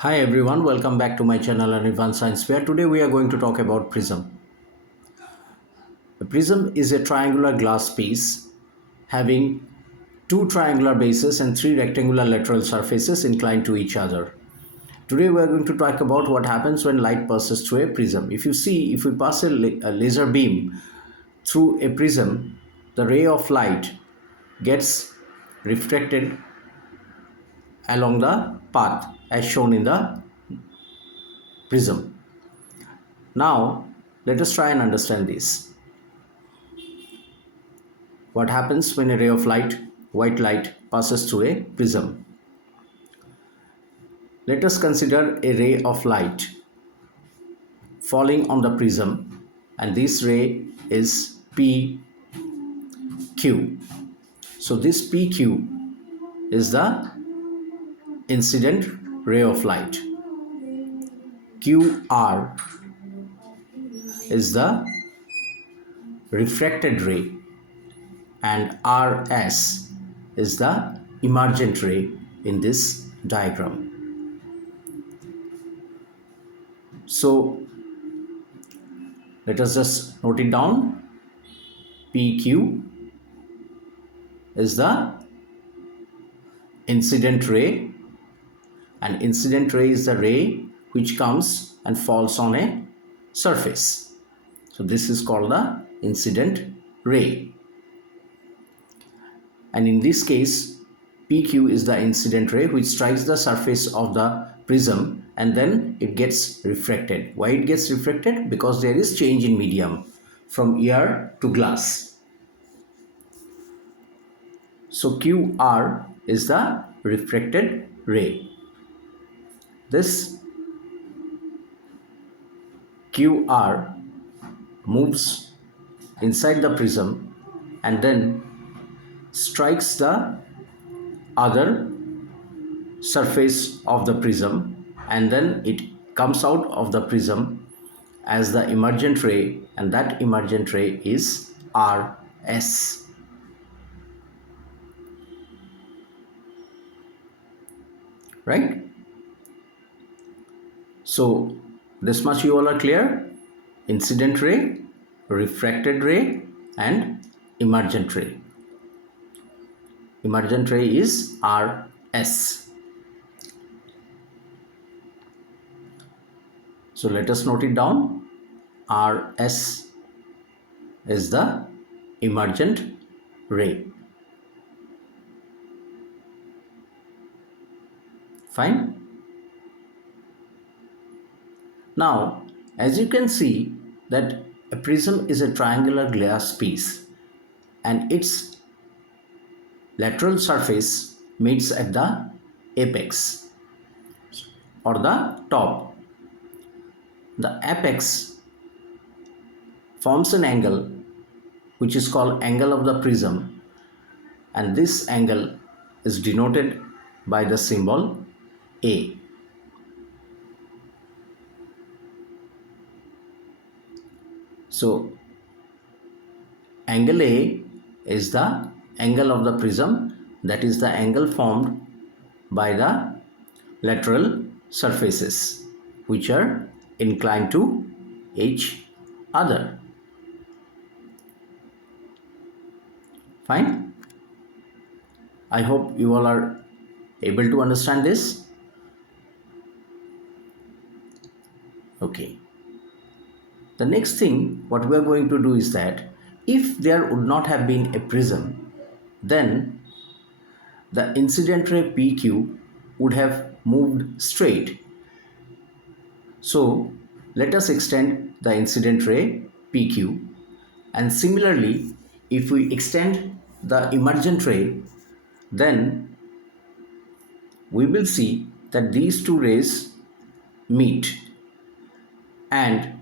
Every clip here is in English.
Hi everyone, welcome back to my channel and Advanced Science where today we are going to talk about prism. A prism is a triangular glass piece having two triangular bases and three rectangular lateral surfaces inclined to each other. Today we are going to talk about what happens when light passes through a prism. If you see, if we pass a laser beam through a prism, the ray of light gets reflected along the path as shown in the prism. Now, let us try and understand this. What happens when a ray of light, white light, passes through a prism? Let us consider a ray of light falling on the prism, and this ray is PQ. So this PQ is the incident ray of light. QR is the refracted ray, and RS is the emergent ray in this diagram. So let us just note it down. PQ is the incident ray, and incident ray is the ray which comes and falls on a surface. So this is called the incident ray. And in this case, PQ is the incident ray which strikes the surface of the prism and then it gets refracted. Why it gets refracted? Because there is change in medium from air to glass. So QR is the refracted ray. This QR moves inside the prism and then strikes the other surface of the prism, and then it comes out of the prism as the emergent ray, and that emergent ray is RS. Right? So this much you all are clear. Incident ray, refracted ray, and emergent ray. Emergent ray is RS. So let us note it down. RS is the emergent ray. Fine. Now, as you can see that a prism is a triangular glass piece and its lateral surface meets at the apex or the top. The apex forms an angle which is called angle of the prism, and this angle is denoted by the symbol A. So angle A is the angle of the prism, that is the angle formed by the lateral surfaces which are inclined to each other. Fine. I hope you all are able to understand this. Okay. The next thing what we are going to do is that if there would not have been a prism, then the incident ray PQ would have moved straight. So let us extend the incident ray PQ, and similarly if we extend the emergent ray, then we will see that these two rays meet and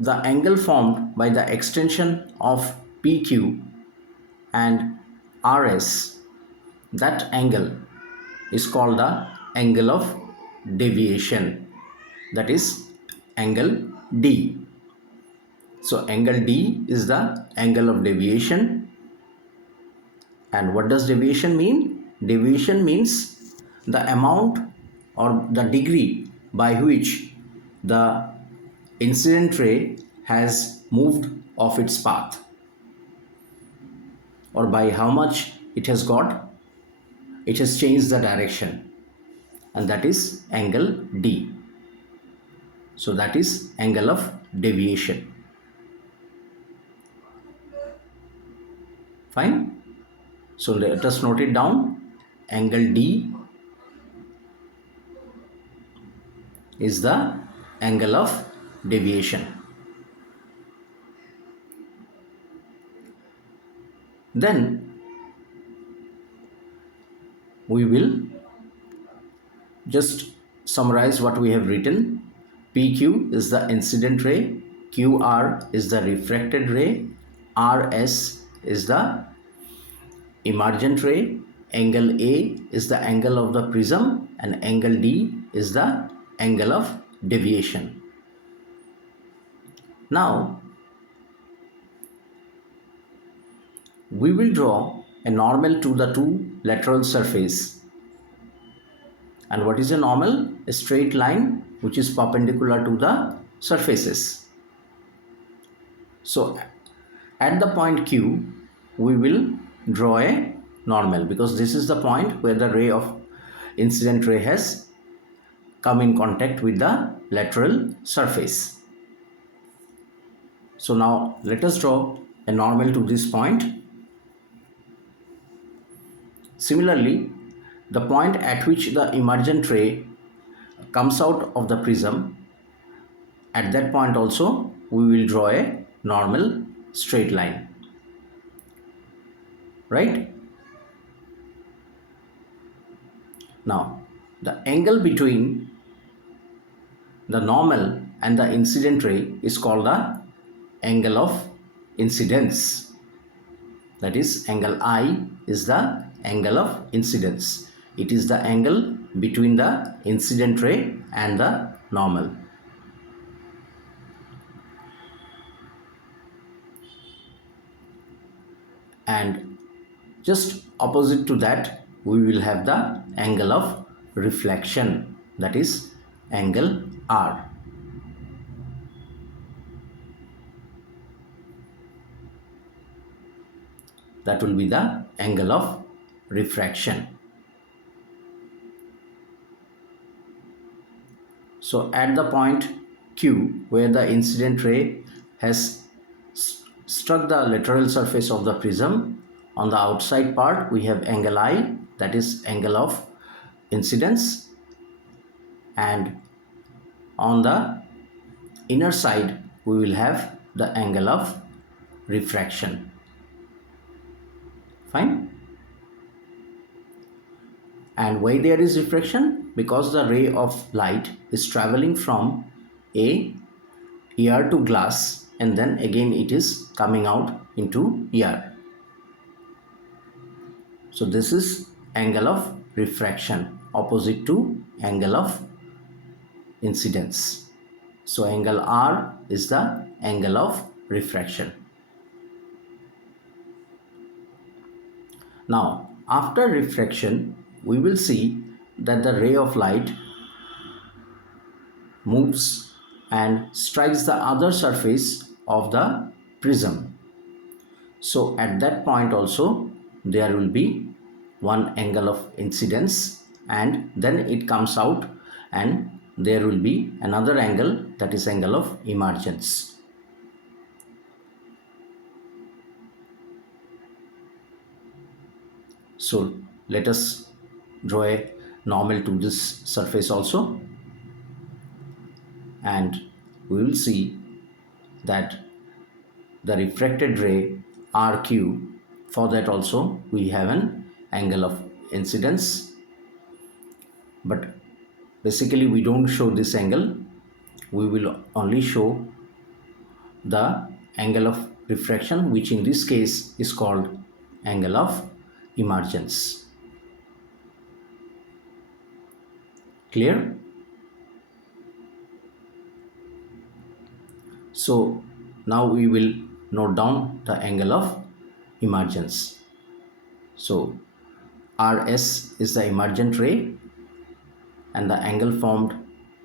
the angle formed by the extension of PQ and RS, that angle is called the angle of deviation, that is angle D. So angle D is the angle of deviation. And what does deviation mean? Deviation means the amount or the degree by which the incident ray has moved off its path, or by how much it has changed the direction, and that is angle D. So that is angle of deviation. Fine. So let us note it down. Angle D is the angle of deviation. Then we will just summarize what we have written. PQ is the incident ray, QR is the refracted ray, RS is the emergent ray, angle A is the angle of the prism, and angle D is the angle of deviation. Now we will draw a normal to the two lateral surface. And what is a normal? A straight line which is perpendicular to the surfaces. So at the point Q, we will draw a normal, because this is the point where the ray of incident ray has come in contact with the lateral surface. So now let us draw a normal to this point. Similarly, the point at which the emergent ray comes out of the prism, at that point also we will draw a normal straight line, right? Now the angle between the normal and the incident ray is called the angle of incidence. That is, angle I is the angle of incidence. It is the angle between the incident ray and the normal. And just opposite to that, we will have the angle of reflection, that is angle R. That will be the angle of refraction. So at the point Q, where the incident ray has struck the lateral surface of the prism, on the outside part we have angle I, that is angle of incidence, and on the inner side we will have the angle of refraction. Fine. And why there is refraction? Because the ray of light is traveling from a ear to glass, and then again it is coming out into ear. So this is angle of refraction opposite to angle of incidence. So angle R is the angle of refraction. Now after refraction, we will see that the ray of light moves and strikes the other surface of the prism. So at that point also there will be one angle of incidence, and then it comes out and there will be another angle, that is angle of emergence. So let us draw a normal to this surface also, and we will see that the refracted ray RQ, for that also we have an angle of incidence, but basically we don't show this angle. We will only show the angle of refraction, which in this case is called angle of emergence. Clear? So now we will note down the angle of emergence. So RS is the emergent ray, and the angle formed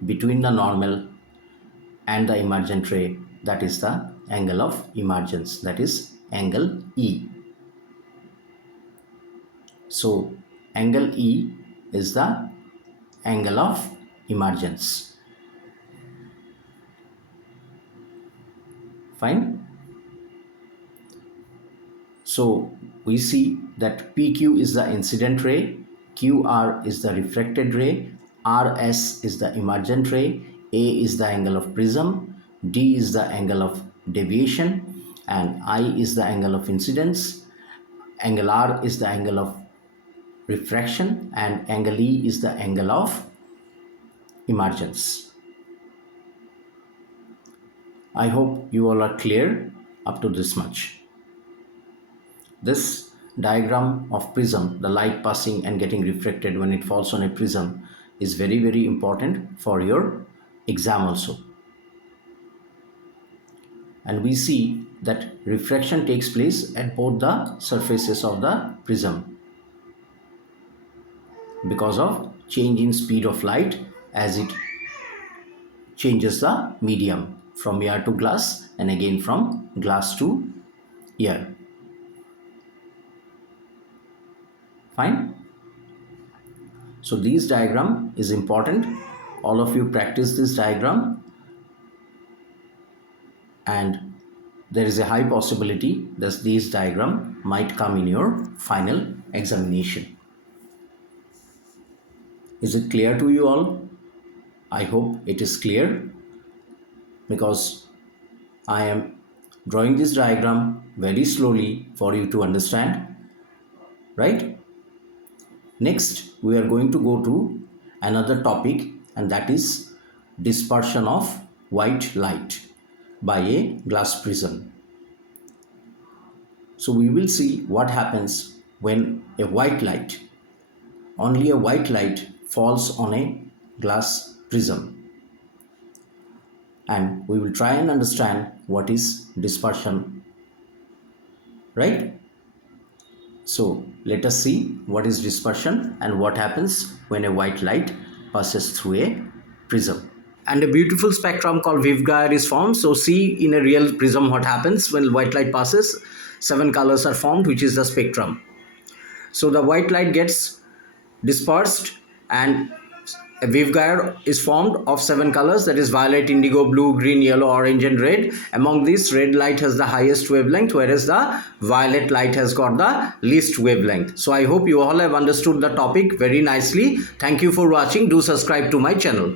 between the normal and the emergent ray, that is the angle of emergence, that is angle E. So angle E is the angle of emergence. Fine. So we see that PQ is the incident ray, QR is the refracted ray, RS is the emergent ray, A is the angle of prism, D is the angle of deviation, and I is the angle of incidence, angle R is the angle of refraction, and angle E is the angle of emergence. I hope you all are clear up to this much. This diagram of prism, the light passing and getting refracted when it falls on a prism, is very, very important for your exam also. And we see that refraction takes place at both the surfaces of the prism because of change in speed of light as it changes the medium from air to glass and again from glass to air. Fine. So this diagram is important. All of you practice this diagram, and there is a high possibility that this diagram might come in your final examination. Is it clear to you all? I hope it is clear, because I am drawing this diagram very slowly for you to understand, right? Next, we are going to go to another topic, and that is dispersion of white light by a glass prism. So we will see what happens when a white light, only a white light, falls on a glass prism. And we will try and understand what is dispersion, right? So let us see what is dispersion and what happens when a white light passes through a prism. And a beautiful spectrum called waveguide is formed. So see in a real prism what happens when white light passes. 7 colors are formed, which is the spectrum. So the white light gets dispersed and a waveguide is formed of 7 colors, that is violet, indigo, blue, green, yellow, orange and red. Among these, red light has the highest wavelength, whereas the violet light has got the least wavelength. So I hope you all have understood the topic very nicely. Thank you for watching. Do subscribe to my channel.